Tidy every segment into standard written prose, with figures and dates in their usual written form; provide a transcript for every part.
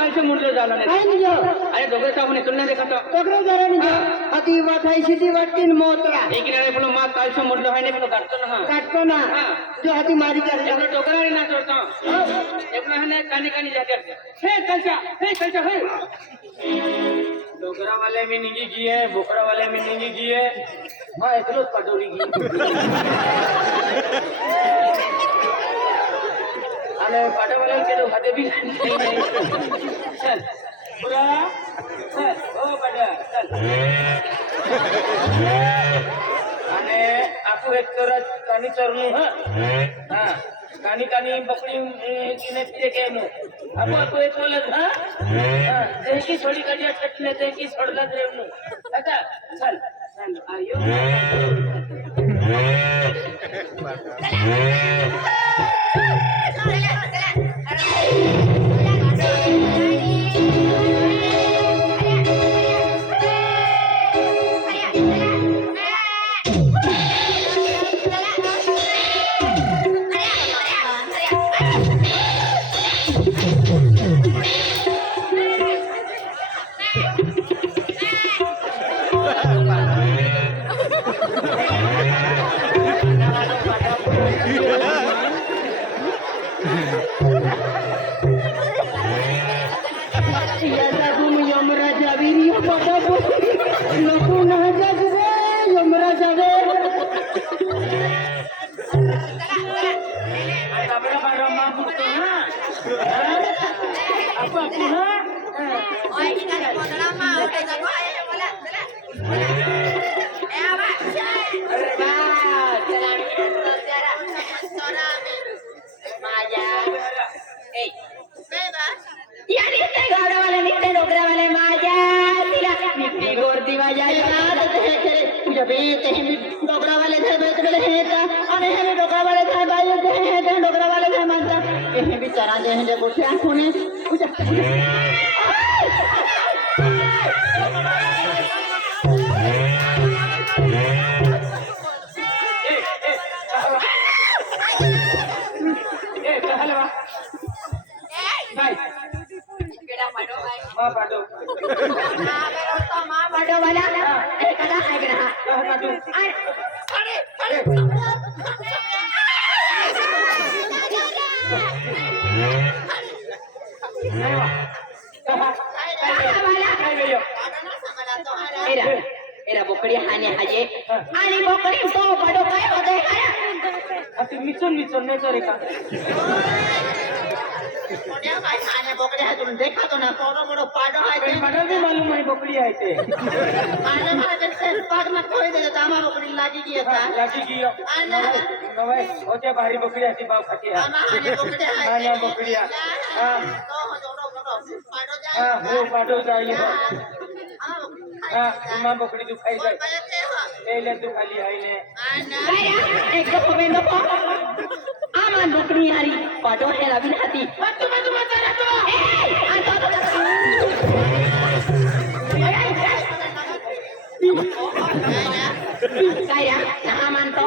कालचं मुडलं झालं नाही काय निघ अरे दोघे सामने तुलना देखा तो तगडं जरा निघ अति वाटाई शिदी वाटतीन मोतरा एक किनारे बोलो माँ कालचं मुडलं आहे नाही पण काटतो ना हा काटतो ना जो हाती मारी जाते एवढं टोकरा ना चोरतो एवढं है काने काने जाते हे कलचा हे डोकरा वाले में निंगी की है बोकरा वाले में निंगी की है माँ एकलो कटोरी की अरे पाटा वाले के तो खाते भी नहीं चल बुरा चल ओ पाटा चल अरे आपको एक चोरा कानी चोरनी हाँ कानी कानी बकरी किने फिरे के नो आपको एक बोलत हाँ देखी थोड़ी कड़िया चटने देखी छोड़ला दे नो अच्छा चल आयो डोकरा वाले थे बेचले हैं का अने हमें डोकरा वाले थे भाई हैं डोकरा वाले थे मानता ये भी चरा दे हैं जब उठे आंखों पूजा एरा बोकड़ी हाने हाजे आणि बोकड़ी तो बडो काय होते अति मिचून नहीं करेगा कोण्या काय हाने बोकड़ी है तुम देखा तो ना कोरो बडो पाडो है ते पाडो भी मालूम है बोकड़ी है ते पाडो मारे से पाड मत कोई दे तामा बोकड़ी लागी की था लागी की नवे होते भारी बोकड़ी ऐसी बाप खाती है तामा हाने बोकड़ी है हाने बोकड़ी है हां तो जोड़ो पाडो जाए हां वो पाडो जाए हां मां बोकड़ी तू खाई जाए ले तू खाली है ने एक तो बेंदो को आमा बोकड़ी हरी पाडो है रवि हाथी तुम चला तो काया ना मानतो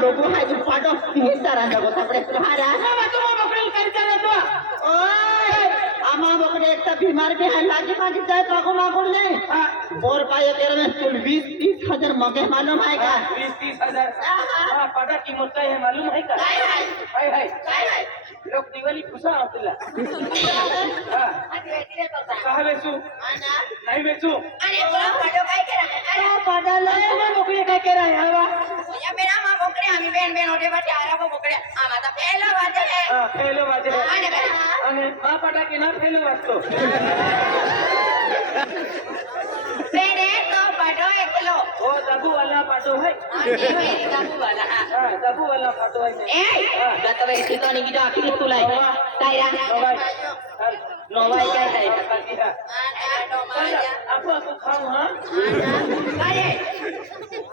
डोको है जो पाटो हिंदारा लगो तपड़े सुहारा आमा बकरे एक बीमार भी है लागी मागी जाए पाको मागो ले और पाए तेरे में कुल 20-30 हजार मगे मालूम है का 20-30 हजार हां पाटा कीमत है मालूम है का हाय लोग दिवाली खुशा होतला हां कहां बेचू नहीं बेचू अरे पाटो काय करा पाटा ले बकरे काय करा हवा या मेरा मां बकरे आम्ही बेन होते बटे आरा बकरे आमाचा पहिला वाजे है हां पहिला वाजे आणि मां पाटा की ना पहिला वाजतो बेने तो पाटो एकलो ओ दाबू वाला पाटो है दाबू वाला पाटो है जाता बाई ठिकाणी गिदा आखिर तुला काय रा नवाई काय काय माझ्या आपण खाऊ हा अरे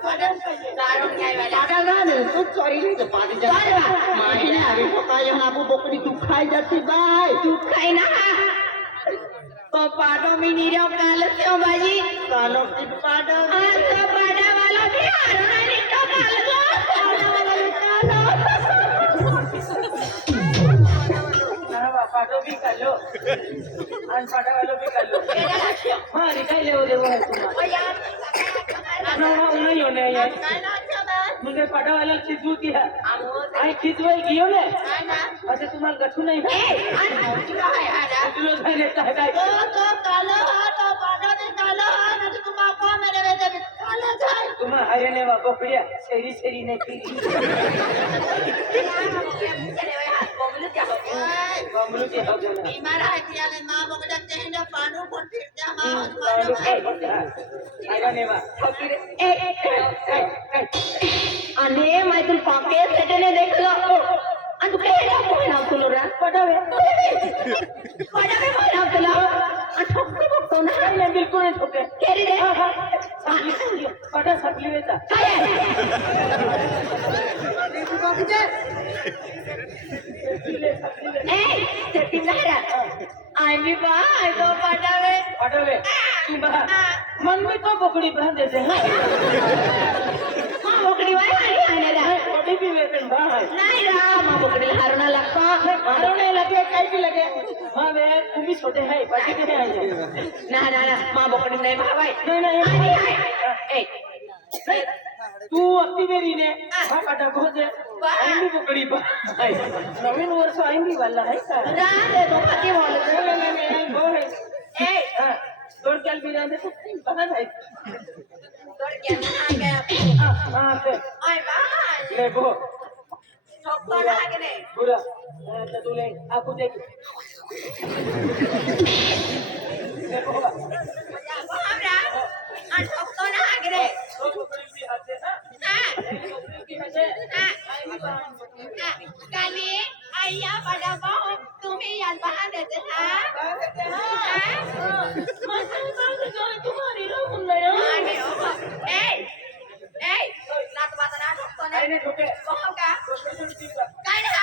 पाडण पाहिजे दारून घ्यायला तू चोरी नाही पाडीच्या माहिती अरे काय नाबू बोकडी तू खाय जाती बाय तू खाय ना तो पाडो मी निरव कालच येऊ बाजी चालो की पाड आता पाडावाला भी हारून आणि तो कालगो पाडावाला कालो पाडो भी खाल्लो आणि पाडावालो भी खाल्लो हा रिकायले हो देव नहीं होने यार मुझे पाडावाला खिचू दिया आई खिचवाई गियो ने अच्छा तुम्हाला गठू नाही ना तुलो झाले काय काय तुम्हा हरे ने वा पकड़िया शेरी शेरी ने की बमलू के हो गया आगा ने वा आणि मैं तुम पाके सेटने देखलो आणि तू काय ना तुलो रा पडावे मला तुला ठोकते बघतो ना नाही बिलकुल नाही ठोके केरी रे पटा सपली वेता काय ए सेटिंग झाला आम्ही बाय तो पडावे पाडवे तू बहा मन में तो पकड़ी बहा देते हैं मा बोकडी वाय आणि आणायला बड़ी भी वेतन बहा है नाही रा मा बोकडी हारणा लागतो मारो नहीं लगे कहीं भी लगे हाँ वे तुम्ही छोटे हैं बाकी के हैं ना ना ना मा बोकडी नाही भावाय नहीं नहीं ए तू अगदी मेरी ने हा काटा खोजे आईनी पकड़ी बहा नवीन वर्ष आईनी वाला है का रा दे तो खाती बोल नहीं वो है ए हाँ दौड़ चल भी जाते तो बहा है तोड़ के आ गया हाँ से ओय बाय ले वो ठोकतो ना आगे पूरा तो तू ले आपको देख देखो या बाबरा आणि ठोकतो ना आगे दो पकड़ी भी हाथ से ना पकड़ी भी हाथ से काली आया बड़ा बाहु तुम्ही याल बहा देते हा तुम्हारी लोग नहीं आगे ओ ए नात बात ना ठोकतो ना नहीं ठोके बहू का तो काय